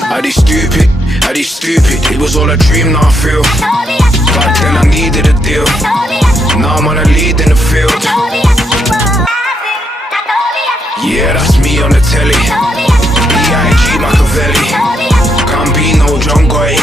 I did stupid, it was all a dream, now I feel. But then I needed a deal, now I'm on a lead in the field. Yeah, that's me on the telly, B.I.G. Machiavelli, can't be no John Goy.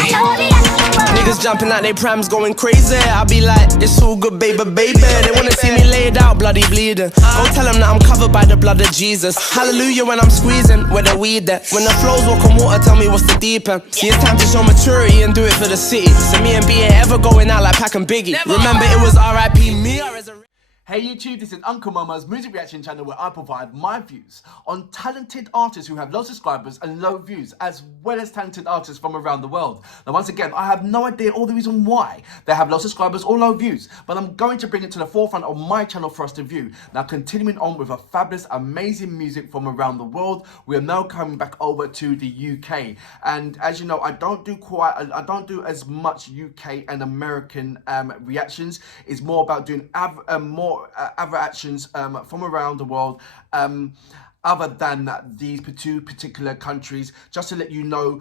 Niggas jumping out their prams going crazy. I be like, it's all good, baby, baby. They wanna see me laid out, bloody bleeding. Go tell them that I'm covered by the blood of Jesus. Hallelujah when I'm squeezing, where the weed there. When the flows walk on water, tell me what's the deep end. See, it's time to show maturity and do it for the city. So me and B ain't ever going out like Pac and Biggie. Remember it was R.I.P. me. Hey YouTube, this is Uncle Mama's music reaction channel where I provide my views on talented artists who have low subscribers and low views, as well as talented artists from around the world. Now once again, I have no idea all the reason why they have low subscribers or low views, but I'm going to bring it to the forefront of my channel for us to view. Now continuing on with a fabulous, amazing music from around the world, we are now coming back over to the UK. And as you know, I don't do as much UK and American reactions. It's more about doing other actions from around the world, other than these two particular countries, just to let you know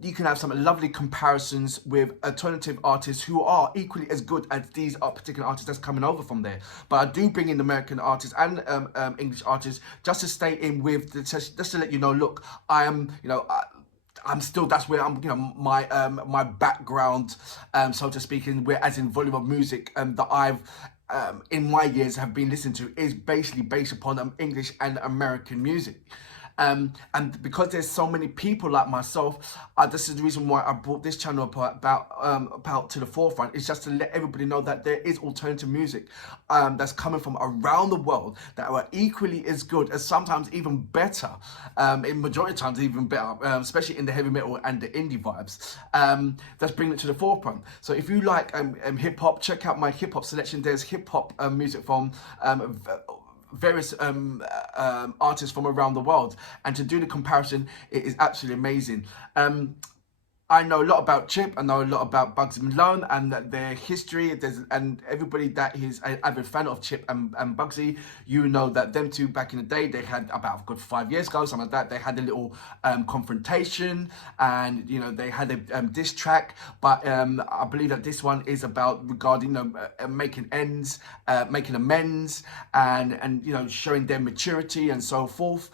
you can have some lovely comparisons with alternative artists who are equally as good as these particular artists that's coming over from there. But I do bring in American artists and English artists just to stay in with, just to let you know, look, I am, I'm still, that's where I'm, my background, so to speak, as in volume of music that I've in my years have been listening to is basically based upon English and American music. And because there's so many people like myself, this is the reason why I brought this channel about to the forefront. It's just to let everybody know that there is alternative music that's coming from around the world that are equally as good, as sometimes even better, in majority of times even better, especially in the heavy metal and the indie vibes. That's bringing it to the forefront. So if you like hip hop, check out my hip hop selection. There's hip hop music from various artists from around the world, and to do the comparison, it is absolutely amazing. I know a lot about Chip, I know a lot about Bugzy Malone and their history. And everybody that is an avid fan of Chip and Bugzy, you know that them two back in the day, they had about a good 5 years ago, something like that, they had a little confrontation, and they had a diss track. But I believe that this one is about regarding making amends, and showing their maturity and so forth,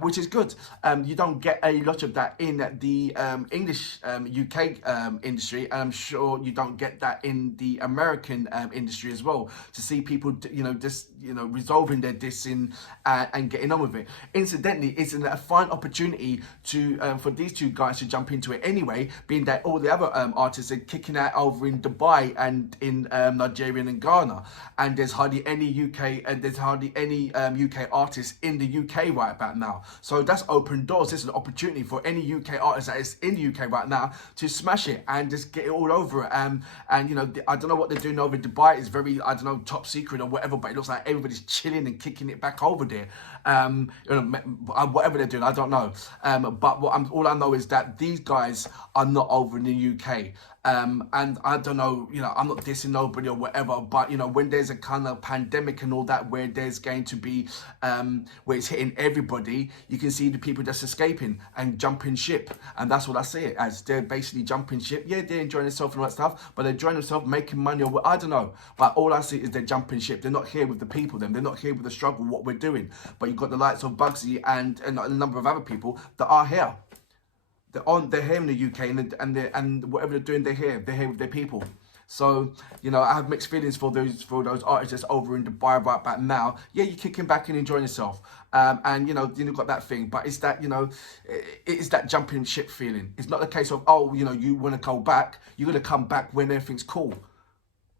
which is good. You don't get a lot of that in the English UK industry, and I'm sure you don't get that in the American industry as well, to see people just resolving their dissing and getting on with it. Incidentally, it's a fine opportunity to for these two guys to jump into it anyway, being that all the other artists are kicking out over in Dubai and in Nigeria and Ghana, and there's hardly any UK artists in the UK right about now. So that's open doors. This is an opportunity for any UK artist that is in the UK right now to smash it and just get it all over it. And I don't know what they're doing over in Dubai. It's very, I don't know, top secret or whatever, but it looks like everybody's chilling and kicking it back over there. Whatever they're doing, I don't know. But all I know is that these guys are not over in the UK. And I don't know, I'm not dissing nobody or whatever, but when there's a kind of pandemic and all that, where there's going to be where it's hitting everybody, you can see the people just escaping and jumping ship, and that's what I see it as. They're basically jumping ship. Yeah, they're enjoying themselves and all that stuff, but they're enjoying themselves, making money, or I don't know, but all I see is they're jumping ship. They're not here with the people, they're not here with the struggle, what we're doing. But you've got the likes of Bugzy and a number of other people that are here. They're here in the UK, and whatever they're doing, they're here with their people. So I have mixed feelings for those artists that's over in Dubai right back now. Yeah, you're kicking back and enjoying yourself, and you've got that thing. But it's that it is that jumping ship feeling. It's not the case of, oh, you want to go back, you're gonna come back when everything's cool.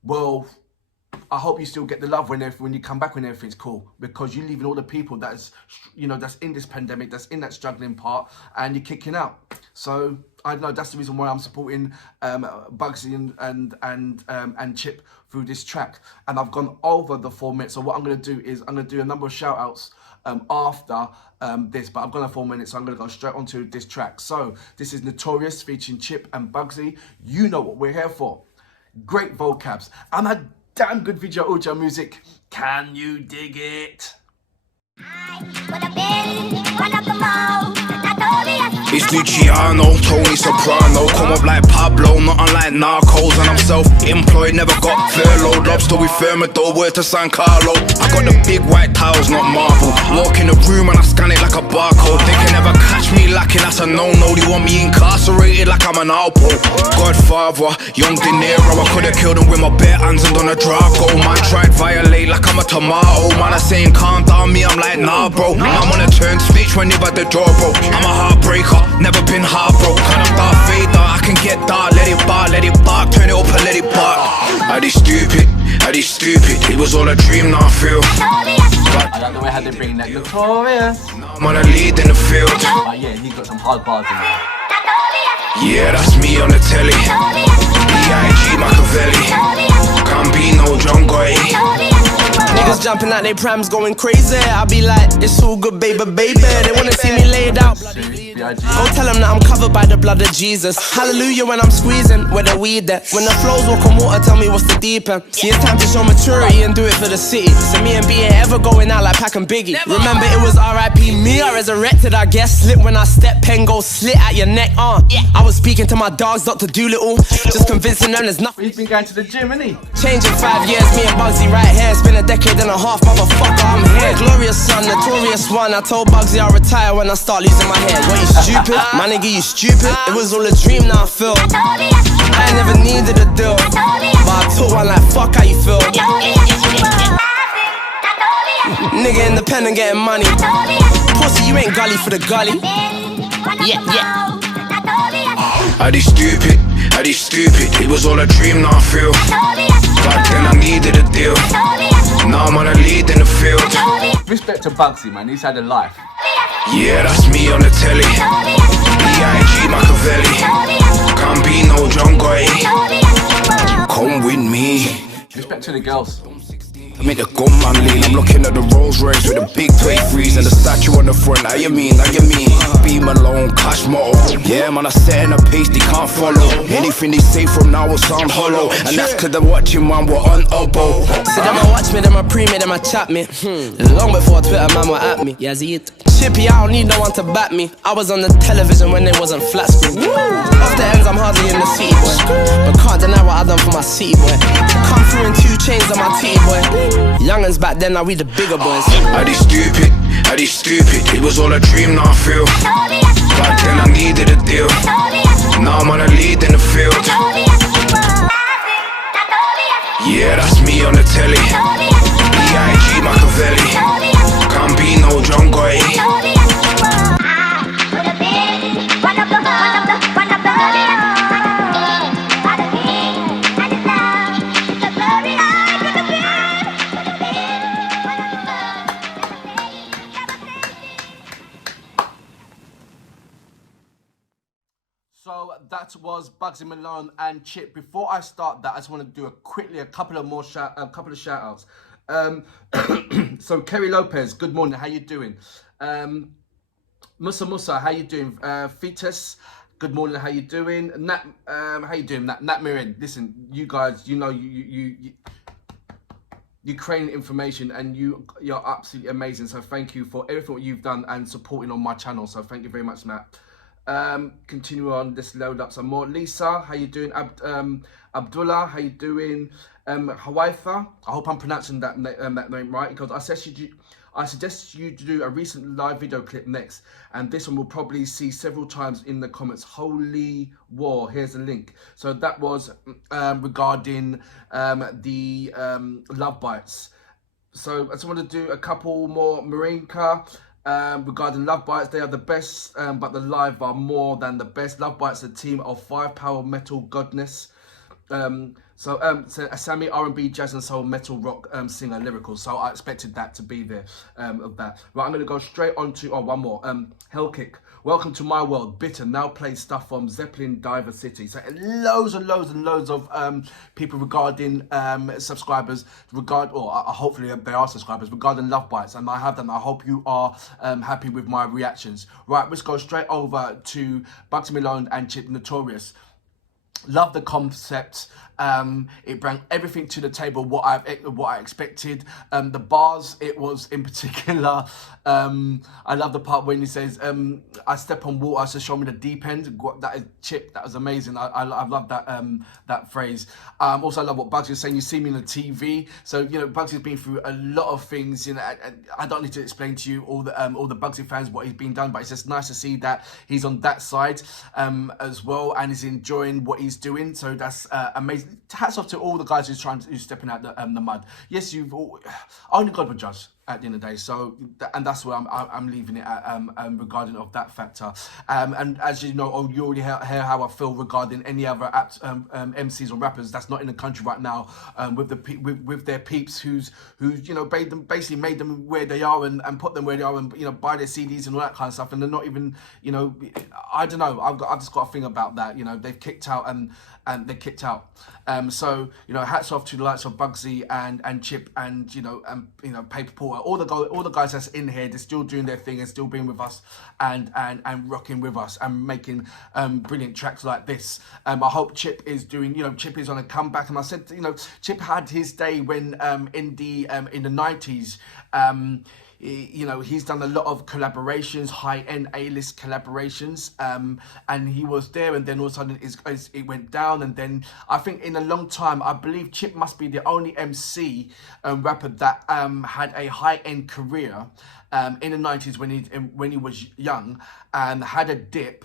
Well, I hope you still get the love when you come back when everything's cool, because you're leaving all the people that's that's in this pandemic, that's in that struggling part, and you're kicking out. So I know that's the reason why I'm supporting Bugzy and Chip through this track. And I've gone over the 4 minutes. So what I'm going to do is I'm going to do a number of shout outs after this, but I've gone 4 minutes, so I'm going to go straight onto this track. So this is Notorious featuring Chip and Bugzy. You know what we're here for. Great vocabs and a damn good video audio music. Can you dig it? I would have been one of the most notorious. It's Luciano, Tony Soprano. Come up like Pablo, not unlike Narcos. And I'm self-employed, never got furloughed. Lobster with Thermidor, word to San Carlo. I got the big white tiles, not marble. Walk in the room and I scan it like a barcode. They can never catch me lacking, that's a no-no. They want me incarcerated like I'm an Alpo. Godfather, young De Niro. I could've killed him with my bare hands and done a Draco. Man tried violate like I'm a tomato. Man, I saying calm down me, I'm like nah bro. I'm on a turn switch whenever the door broke. I'm a heartbreaker, never been heartbroken. Kind of Darth Vader, I can get dark. Let it bark, turn it up and let it bark. I did stupid, it was all a dream, now I feel. I don't know how they bring that Notorious. I'm on a lead in the field. Oh yeah, he got some hard bars in there. Yeah, that's me on the telly. B.I.G. Machiavelli. Gambino, John Goy. Niggas jumping out they prams going crazy. I be like, it's all good, baby. They wanna see me laid out. Go tell them that I'm covered by the blood of Jesus. Hallelujah when I'm squeezing, where the weed at. When the flows walk on water, tell me what's the deep end. See, it's time to show maturity and do it for the city. So me and B ain't ever going out like Pac and Biggie. Remember it was R.I.P. me, I resurrected, I guess. Slip when I step, pen go slit at your neck, I was speaking to my dogs, Dr. Doolittle. Just convincing them there's nothing. He's been going to the gym, isn't he? Changing 5 years, me and Bugzy right here. It's been a decade and a half, motherfucker, I'm here. Glorious son, notorious one. I told Bugzy I'll retire when I start losing my hair. What, you stupid? My nigga, you stupid? It was all a dream, now I feel I ain't never needed a deal, but I took one like, fuck how you feel. Nigga independent getting money. Pussy, you ain't gully for the gully. Yeah. I did stupid, it was all a dream, now I feel. Back then I needed a deal. Now I'm on a lead in the field. Respect to Bugzy, man, he's had a life. Yeah, that's me on the telly. B.I.G. Machiavelli. Gambino, John Goy. Come with me. Respect to the girls. I make the gunman lean. I'm looking at the Rolls Royce with the big 23s and the statue on the front. How you mean? Bugzy Malone, cash motto. Yeah, man, I set in a pace they can't follow. Anything they say from now will sound hollow. And that's cause they're watching, man, we're on oboe. So them a watch me, them a pre me, them a chat me. Long before Twitter, man, were at me. Yeah, see it. Chippy, I don't need no one to back me. I was on the television when they wasn't flat screen. Off the ends, I'm hardly in the city, boy. But can't deny what I done for my city, boy. Come through in 2 chains on my tee, boy. Young'uns back then, now we the bigger boys. I did stupid, it was all a dream, now I feel. Back then I needed a deal. Now I'm on a lead in the field. Yeah, that's me on the telly. B.I.G. Machiavelli. Gambino, John Goy. So that was Bugzy Malone and Chip. Before I start that, I just want to do a couple of shout outs. So Kerry Lopez, good morning, how you doing? Musa, how you doing? Fetus, good morning, how you doing? Nat, how you doing? Nat Mirin, listen, you guys, you know, you Ukrainian information and you're absolutely amazing. So thank you for everything you've done and supporting on my channel. So thank you very much, Matt. Continue on, let's load up some more. Lisa, how you doing? Abdullah, how you doing? Hawaifa, I hope I'm pronouncing that name right, because I suggest you to do a recent live video clip next, and this one will probably see several times in the comments. Holy war, here's the link. So that was regarding the love bites. So I just want to do a couple more. Marinka, regarding love bites, they are the best, but the live are more than the best. Love bites, a team of 5 power metal godness. So Sammy, R&B, jazz and soul, metal, rock singer, lyrical. So I expected that to be there of that. Right, I'm going to go straight on to, one more. Hellkick, welcome to my world. Bitter, now plays stuff from Zeppelin, Diver City. So loads and loads of people regarding subscribers, hopefully they are subscribers, regarding love bites. And I have them. I hope you are happy with my reactions. Right, let's go straight over to Bugzy Malone and Chip Notorious. Love the concept. It brought everything to the table what I expected. The bars, it was in particular. I love the part when he says, "I step on water, so show me the deep end." That is Chip. That was amazing. I love that that phrase. Also, I love what Bugzy was saying. You see me on the TV, so you know Bugzy's been through a lot of things. You know, I don't need to explain to you all the Bugzy fans what he's been done, but it's just nice to see that he's on that side as well, and he's enjoying what he's doing. So that's amazing. Hats off to all the guys who's stepping out the mud. Yes, only God will judge at the end of the day. So, and that's where I'm leaving it at regarding of that factor. And as you know, you already hear how I feel regarding any other MCs or rappers that's not in the country right now, with their peeps who's you know basically made them where they are and put them where they are, and you know buy their CDs and all that kind of stuff, and they're not even, you know, I don't know. I've just got a thing about that. You know, they've kicked out and they're kicked out. So you know, hats off to the likes of Bugzy and Chip and you know Paper Porter, all the guys that's in here. They're still doing their thing and still being with us and rocking with us and making brilliant tracks like this. I hope Chip is doing, you know, Chip is on a comeback. And I said, you know, Chip had his day when in the 90s. You know, he's done a lot of collaborations, high-end A-list collaborations, and he was there, and then all of a sudden it went down, and then I think in a long time, I believe Chip must be the only MC rapper that had a high-end career in the 90s when he was young, and had a dip.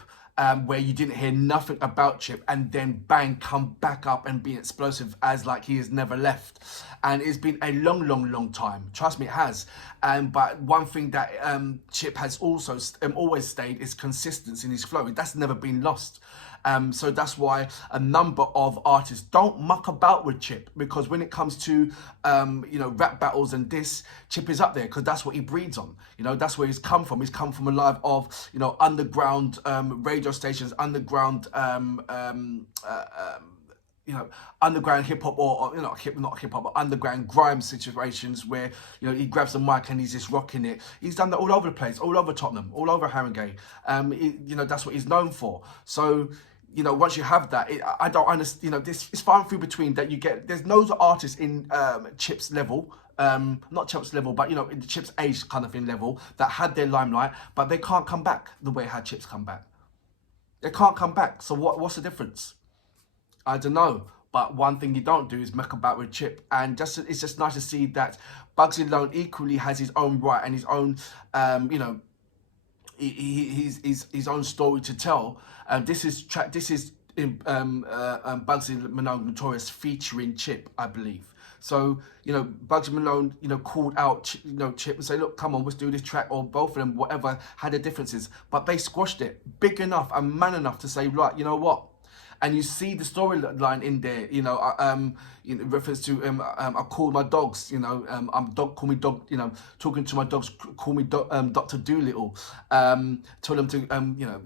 Where you didn't hear nothing about Chip, and then bang, come back up and be explosive as like he has never left. And it's been a long time. Trust me, it has. But one thing that Chip has also always stayed is consistency in his flow. That's never been lost. So that's why a number of artists don't muck about with Chip, because when it comes to you know, rap battles and this, Chip is up there because that's what he breeds on. You know, that's where he's come from. He's come from a life of, you know, underground radio stations, underground you know, underground hip hop, or you know, not hip hop, but underground grime situations where, you know, he grabs the mic and he's just rocking it. He's done that all over the place, all over Tottenham, all over Harringay. You know, that's what he's known for. So, you know, once you have that, I don't understand. You know, this is far and few between that you get. There's loads of artists in Chip's level. Not Chip's level, but you know, in the Chip's age kind of thing level that had their limelight, but they can't come back the way how Chip's come back. They can't come back. So what's the difference? I don't know. But one thing you don't do is muck about with Chip, and it's just nice to see that Bugzy Malone equally has his own right and his own, you know, his own story to tell. This is Bugzy Malone Notorious featuring Chip, I believe. So, you know, Bugzy Malone, you know, called out, you know, Chip and say, look, come on, let's do this track, or both of them, whatever, had their differences. But they squashed it big enough and man enough to say, right, you know what? And you see the storyline in there, you know, in reference to I call my dogs, you know, I'm dog, call me dog, you know, talking to my dogs, call me Dr. Doolittle. Told them to, you know,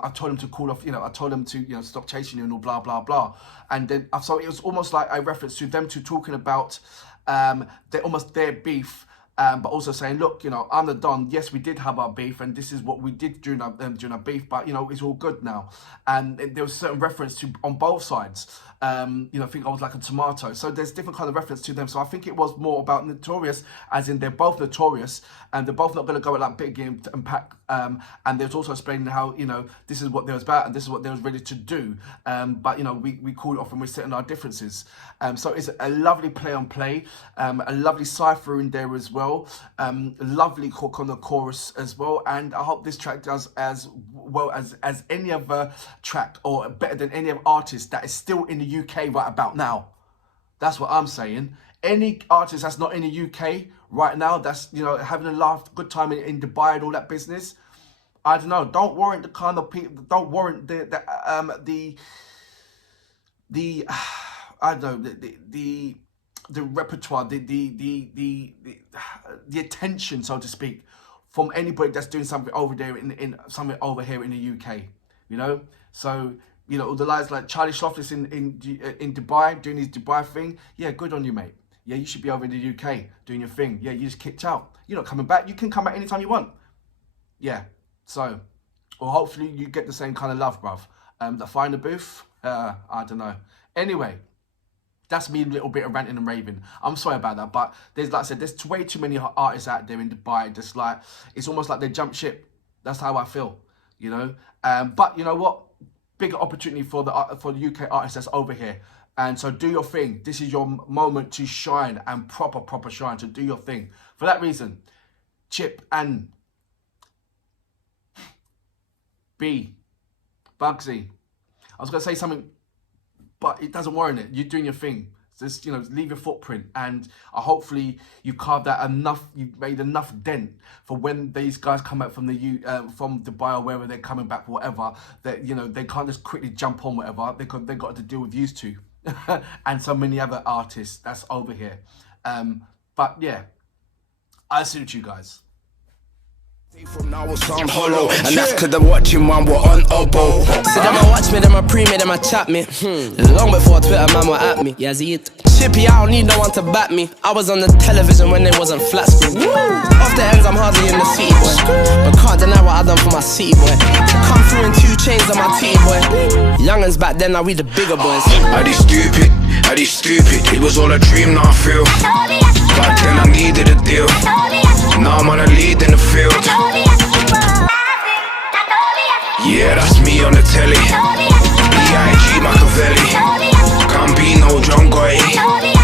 I told him to call off, you know, I told him to, you know, stop chasing you and all blah, blah, blah. And then, so it was almost like a reference to them two talking about their beef. But also saying, look, you know, I'm the Don. Yes, we did have our beef, and this is what we did during our beef. But you know, it's all good now. And there was a certain reference to on both sides. You know, I think I was like a tomato. So there's different kind of reference to them. So I think it was more about Notorious, as in they're both notorious, and they're both not going to go at like Biggie and Pac. And there's also explaining how, you know, this is what they was about and this is what they was ready to do. But you know, we called it off and we're setting our differences. So it's a lovely play on play, a lovely cipher in there as well. Lovely hook on the chorus as well, and I hope this track does as well as any other track, or better than any other artist that is still in the UK right about now. That's what I'm saying. Any artist that's not in the UK right now, that's, you know, having a laugh, good time in Dubai and all that business, I don't know. Don't warrant the kind of people. Don't warrant the I don't know, the repertoire, the attention, so to speak, from anybody that's doing something over there in something over here in the UK, you know. So, you know, the lies like Charlie Schloflis in Dubai doing his Dubai thing. Yeah, good on you, mate. Yeah, you should be over in the UK doing your thing. Yeah, you just kicked out. You're not coming back. You can come back anytime you want. Yeah. So, or hopefully you get the same kind of love, bruv. The Finder Booth, I don't know. Anyway, that's me a little bit of ranting and raving. I'm sorry about that, but there's, like I said, there's way too many artists out there in Dubai. Just like, it's almost like they jump ship. That's how I feel, you know. But you know what? Bigger opportunity for the UK artists that's over here. And so do your thing. This is your moment to shine and proper shine. So do your thing. For that reason, Chip and Bugzy. I was going to say something, but it doesn't warrant it. You're doing your thing. Just, you know, leave your footprint, and hopefully you carved out enough. You made enough dent for when these guys come back from from Dubai or wherever they're coming back, whatever. That, you know, they can't just quickly jump on whatever. They got to deal with used to, and so many other artists that's over here. But yeah, I salute you guys. From now we'll sound hollow, and that's cause they're watching man, we're on oboe. So them a watch me, them a pre me, them a chat me. Long before Twitter man were at me. Yeah, see it. Chippy, I don't need no one to back me. I was on the television when it wasn't flat screen. Off the ends, I'm hardly in the city, boy. But can't deny what I done for my city, boy. Come through in 2 chains on my titty, boy. Youngins back then, now we the bigger boys. Are they stupid? Are they stupid? It was all a dream, now I feel. Back then I needed a deal. Now I'm on a lead in the field. Yeah, that's me on the telly. B.I.G. Machiavelli. Can't be no John Gotti.